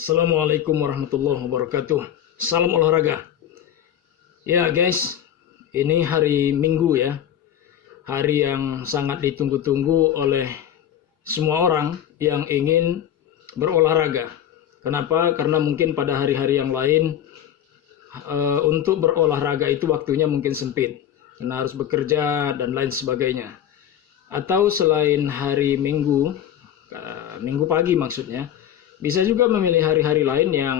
Assalamualaikum warahmatullahi wabarakatuh. Salam olahraga. Ya guys, ini hari Minggu ya. Hari yang sangat ditunggu-tunggu oleh semua orang yang ingin berolahraga. Kenapa? Karena mungkin pada hari-hari yang lain untuk berolahraga itu waktunya mungkin sempit. Karena harus bekerja dan lain sebagainya. Atau selain hari Minggu, Minggu pagi maksudnya, bisa juga memilih hari-hari lain yang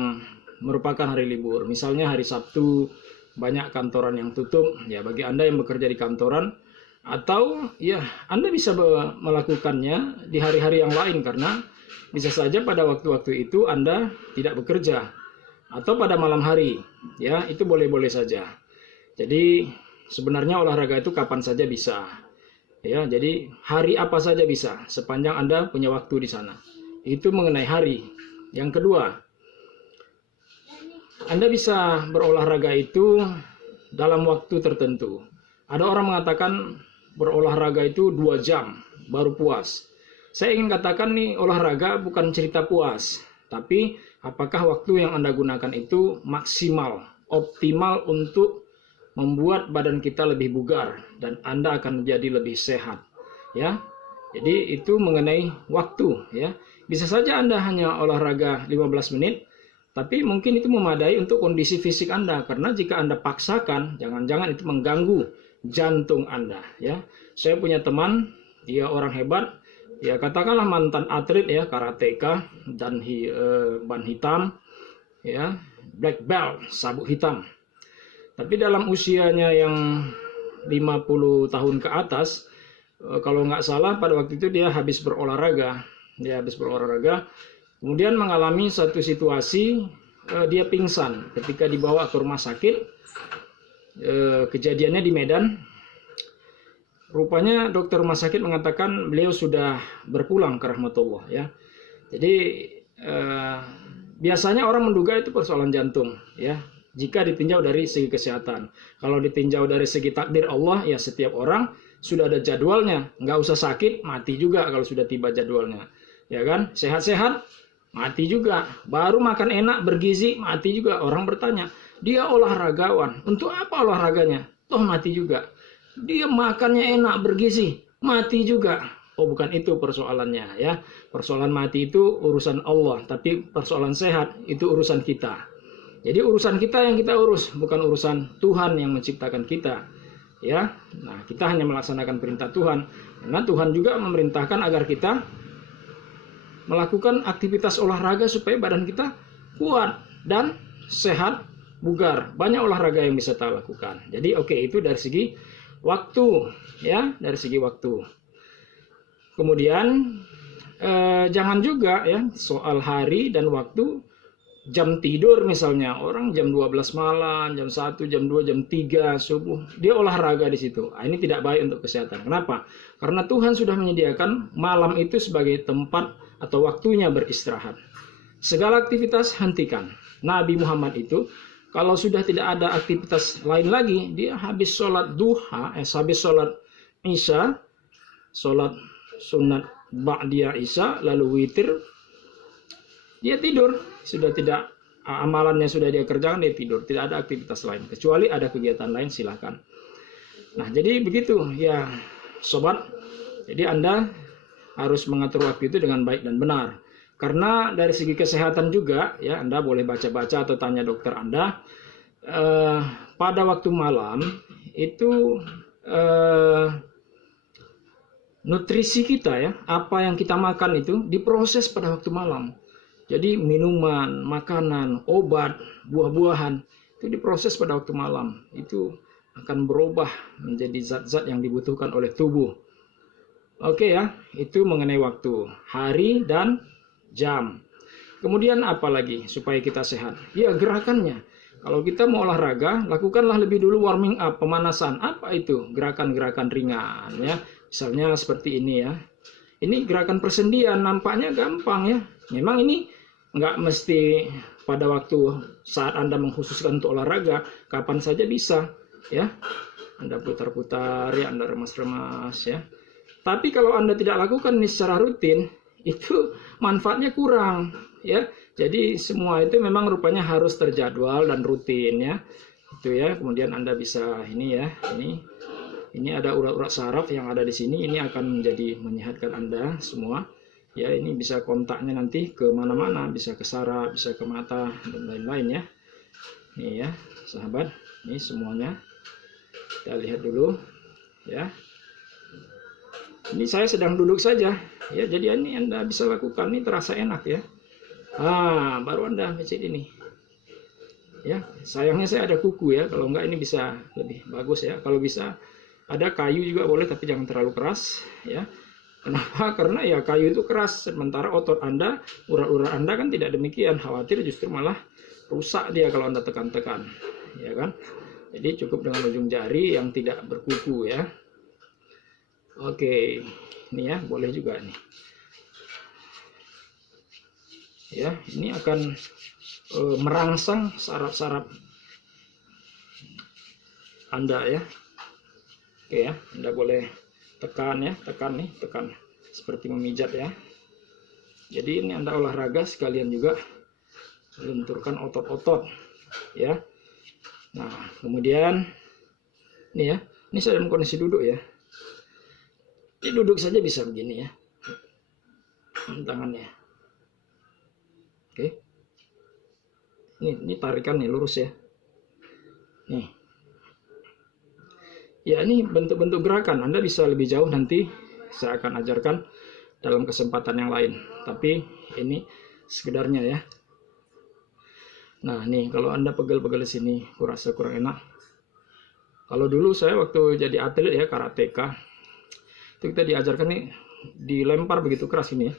merupakan hari libur. Misalnya hari Sabtu, banyak kantoran yang tutup. Ya, bagi Anda yang bekerja di kantoran, atau ya Anda bisa melakukannya di hari-hari yang lain, karena bisa saja pada waktu-waktu itu Anda tidak bekerja, atau pada malam hari. Ya, itu boleh-boleh saja. Jadi sebenarnya olahraga itu kapan saja bisa. Ya, jadi hari apa saja bisa, sepanjang Anda punya waktu di sana. Itu mengenai hari. Yang kedua, Anda bisa berolahraga itu dalam waktu tertentu. Ada orang mengatakan berolahraga itu 2 jam baru puas. Saya ingin katakan nih, olahraga bukan cerita puas, tapi apakah waktu yang Anda gunakan itu maksimal, optimal untuk membuat badan kita lebih bugar dan Anda akan menjadi lebih sehat. Ya. Jadi itu mengenai waktu ya. Bisa saja Anda hanya olahraga 15 menit, tapi mungkin itu memadai untuk kondisi fisik Anda, karena jika Anda paksakan, jangan-jangan itu mengganggu jantung Anda ya. Saya punya teman, dia orang hebat, ya katakanlah mantan atlet ya, karateka dan ban hitam ya, black belt, sabuk hitam. Tapi dalam usianya yang 50 tahun ke atas, kalau nggak salah pada waktu itu dia habis berolahraga, kemudian mengalami satu situasi, dia pingsan ketika dibawa ke rumah sakit. Kejadiannya di Medan. Rupanya dokter rumah sakit mengatakan beliau sudah berpulang ke rahmatullah ya. Jadi biasanya orang menduga itu persoalan jantung ya, jika ditinjau dari segi kesehatan. Kalau ditinjau dari segi takdir Allah, ya setiap orang sudah ada jadwalnya, nggak usah sakit, mati juga kalau sudah tiba jadwalnya. Ya kan, sehat-sehat, mati juga. Baru makan enak, bergizi, mati juga. Orang bertanya, dia olahragawan, untuk apa olahraganya? Toh mati juga. Dia makannya enak, bergizi, mati juga. Oh, bukan itu persoalannya ya. Persoalan mati itu urusan Allah, tapi persoalan sehat itu urusan kita. Jadi urusan kita yang kita urus, bukan urusan Tuhan yang menciptakan kita. Ya, nah kita hanya melaksanakan perintah Tuhan. Karena Tuhan juga memerintahkan agar kita melakukan aktivitas olahraga supaya badan kita kuat dan sehat, bugar. Banyak olahraga yang bisa kita lakukan. Jadi oke, itu dari segi waktu ya, dari segi waktu. Kemudian jangan juga ya soal hari dan waktu. Jam tidur misalnya, orang jam 12 malam, jam 1, jam 2, jam 3 subuh, dia olahraga di situ. Nah, ini tidak baik untuk kesehatan. Kenapa? Karena Tuhan sudah menyediakan malam itu sebagai tempat atau waktunya beristirahat. Segala aktivitas hentikan. Nabi Muhammad itu kalau sudah tidak ada aktivitas lain lagi, dia habis sholat duha, habis sholat isya, sholat sunat ba'diyah isya, lalu witir, dia tidur. Sudah tidak, amalannya sudah dia kerjakan, dia tidur. Tidak ada aktivitas lain, kecuali ada kegiatan lain, silahkan. Nah, jadi begitu ya sobat. Jadi Anda harus mengatur waktu itu dengan baik dan benar. Karena dari segi kesehatan juga ya, Anda boleh baca-baca atau tanya dokter Anda. Pada waktu malam itu nutrisi kita ya, apa yang kita makan itu diproses pada waktu malam. Jadi minuman, makanan, obat, buah-buahan itu diproses pada waktu malam. Itu akan berubah menjadi zat-zat yang dibutuhkan oleh tubuh. Oke ya, itu mengenai waktu, hari dan jam. Kemudian apa lagi supaya kita sehat? Ya, gerakannya. Kalau kita mau olahraga, lakukanlah lebih dulu warming up, pemanasan. Apa itu? Gerakan-gerakan ringan ya. Misalnya seperti ini ya. Ini gerakan persendian, nampaknya gampang ya. Memang ini nggak mesti pada waktu saat Anda mengkhususkan untuk olahraga, kapan saja bisa ya. Anda putar-putar ya, Anda remas-remas ya. Tapi kalau Anda tidak lakukan ini secara rutin, itu manfaatnya kurang. ya. Jadi semua itu memang rupanya harus terjadwal dan rutin ya. Itu ya. Kemudian Anda bisa ini ya, ini ada urat-urat saraf yang ada di sini, ini akan menjadi menyehatkan Anda semua. Ya, ini bisa kontaknya nanti ke mana-mana, bisa ke saraf, bisa ke mata dan lain-lain ya. Nih ya, sahabat, ini semuanya. Kita lihat dulu ya. Ini saya sedang duduk saja ya, jadi ini Anda bisa lakukan, ini terasa enak ya. Baru Anda mencet ini. Ya, sayangnya saya ada kuku ya, kalau enggak ini bisa lebih bagus ya. Kalau bisa ada kayu juga boleh, tapi jangan terlalu keras ya. Kenapa? Karena ya kayu itu keras, sementara otot Anda, urat-urat Anda kan tidak demikian. Khawatir justru malah rusak dia kalau Anda tekan-tekan, ya kan? Jadi cukup dengan ujung jari yang tidak berkuku ya. Oke, ini ya boleh juga nih. Ya, ini akan merangsang saraf-saraf Anda ya. Oke ya, Anda boleh tekan ya, tekan seperti memijat ya. Jadi ini Anda olahraga sekalian juga melenturkan otot-otot ya. Nah, kemudian ini ya, ini saya dalam kondisi duduk ya. Ini duduk saja bisa begini ya, tangannya. Oke, ini tarikan nih lurus ya. Nih. Ya, ini bentuk-bentuk gerakan. Anda bisa lebih jauh nanti saya akan ajarkan dalam kesempatan yang lain. Tapi ini sekedarnya ya. Nah, nih kalau Anda pegel-pegel di sini kurasa kurang enak. Kalau dulu saya waktu jadi atlet ya, karateka, itu kita diajarkan nih dilempar begitu keras ini ya.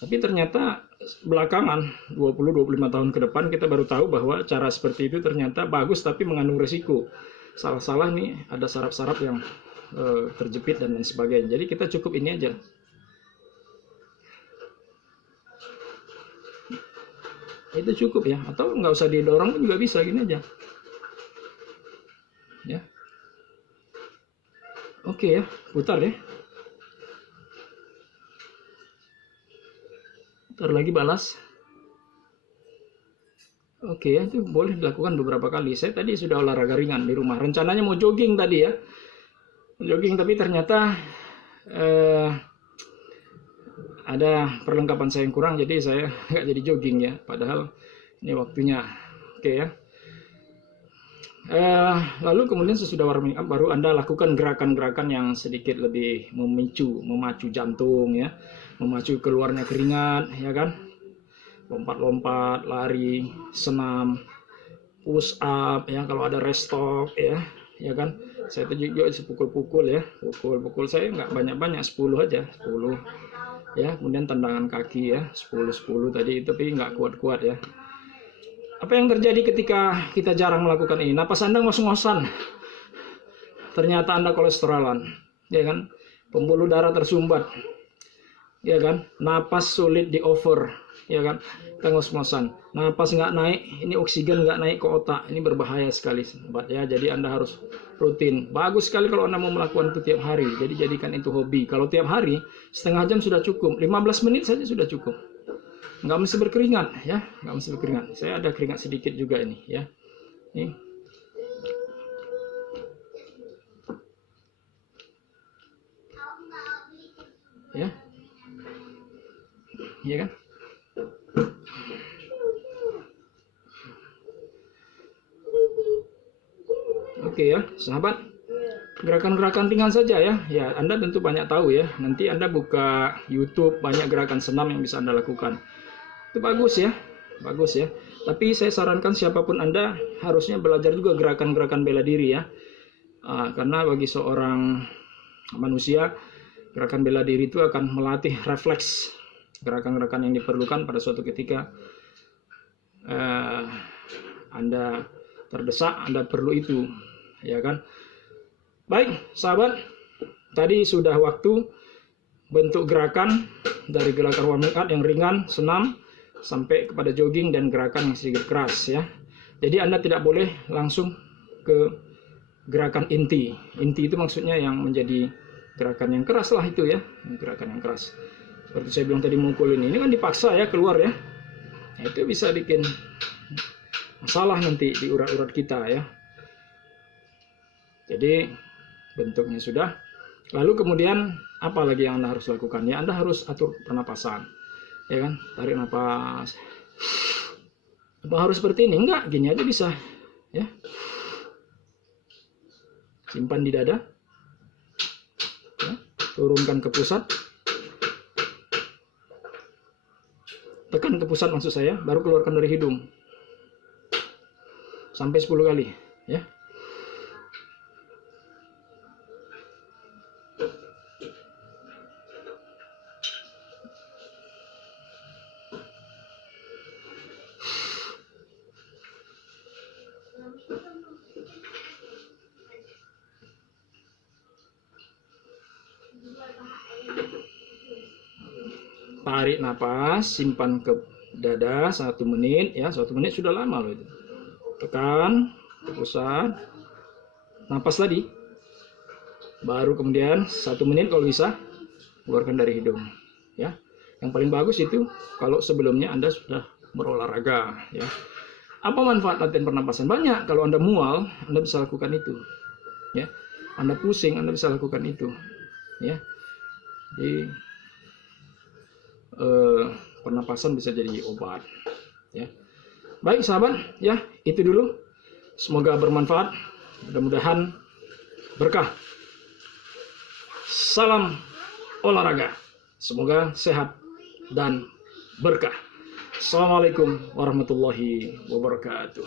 Tapi ternyata belakangan 20-25 tahun ke depan kita baru tahu bahwa cara seperti itu ternyata bagus tapi mengandung resiko. Salah-salah nih ada saraf-saraf yang terjepit dan lain sebagainya. Jadi kita cukup ini aja. Itu cukup ya, atau nggak usah didorong pun juga bisa, gini aja. Ya. Oke ya, putar ya. Putar lagi, balas. Oke ya, itu boleh dilakukan beberapa kali. Saya tadi sudah olahraga ringan di rumah. Rencananya mau jogging tadi ya. Jogging tapi ternyata ada perlengkapan saya yang kurang, jadi saya nggak jadi jogging ya. Padahal ini waktunya. Oke ya. Lalu kemudian sesudah warming up baru Anda lakukan gerakan-gerakan yang sedikit lebih memacu jantung ya, memacu keluarnya keringat ya kan, lompat-lompat, lari, senam, push up ya, kalau ada restock ya kan. Saya tunjuk sepukul-pukul ya, pukul saya nggak banyak-banyak, 10 aja, 10 ya. Kemudian tendangan kaki ya, 10 tadi, tapi nggak kuat-kuat ya. Apa yang terjadi ketika kita jarang melakukan ini? Napas Anda ngos-ngosan. Ternyata Anda kolesterolan, ya kan? Pembuluh darah tersumbat, ya kan? Napas sulit di-over, ya kan? Kita ngos-ngosan. Napas nggak naik, ini oksigen nggak naik ke otak. Ini berbahaya sekali, sobat ya. Jadi Anda harus rutin. Bagus sekali kalau Anda mau melakukan itu tiap hari. Jadi jadikan itu hobi. Kalau tiap hari, setengah jam sudah cukup. 15 menit saja sudah cukup. Nggak mesti berkeringat ya, nggak mesti berkeringat. Saya ada keringat sedikit juga ini ya. Ini ya, ya kan? Oke ya, sahabat. Gerakan-gerakan ringan saja ya. Ya, Anda tentu banyak tahu ya. Nanti Anda buka YouTube, banyak gerakan senam yang bisa Anda lakukan. Itu bagus ya, bagus ya. Tapi saya sarankan siapapun Anda harusnya belajar juga gerakan-gerakan bela diri ya. Karena bagi seorang manusia, gerakan bela diri itu akan melatih refleks gerakan-gerakan yang diperlukan pada suatu ketika Anda terdesak, Anda perlu itu, ya kan? Baik, sahabat, tadi sudah waktu bentuk gerakan dari gerakan warming up yang ringan, senam, sampai kepada jogging dan gerakan yang sedikit keras ya. Jadi Anda tidak boleh langsung ke gerakan inti. Inti itu maksudnya yang menjadi gerakan yang keras lah itu ya, gerakan yang keras. Seperti saya bilang tadi, mukul ini kan dipaksa ya keluar ya. Nah, itu bisa bikin masalah nanti di urat-urat kita ya. Jadi bentuknya sudah. Lalu kemudian apa lagi yang Anda harus lakukan? Ya, Anda harus atur pernapasan. Ya kan? Tarik nafas. Apa harus seperti ini? Enggak, gini aja bisa. Ya. Simpan di dada. Ya. Turunkan ke pusat. Tekan ke pusat maksud saya, baru keluarkan dari hidung. Sampai 10 kali, ya. Tarik napas, simpan ke dada 1 menit ya, 1 menit sudah lama loh itu. Tekan ke pusat, napas tadi, baru kemudian 1 menit kalau bisa keluarkan dari hidung ya. Yang paling bagus itu kalau sebelumnya Anda sudah berolahraga ya. Apa manfaat latihan pernapasan? Banyak. Kalau Anda mual, Anda bisa lakukan itu ya. Anda pusing, Anda bisa lakukan itu ya. Jadi pernapasan bisa jadi obat ya. Baik sahabat ya, itu dulu, semoga bermanfaat, mudah-mudahan berkah. Salam olahraga, semoga sehat dan berkah. Assalamualaikum warahmatullahi wabarakatuh.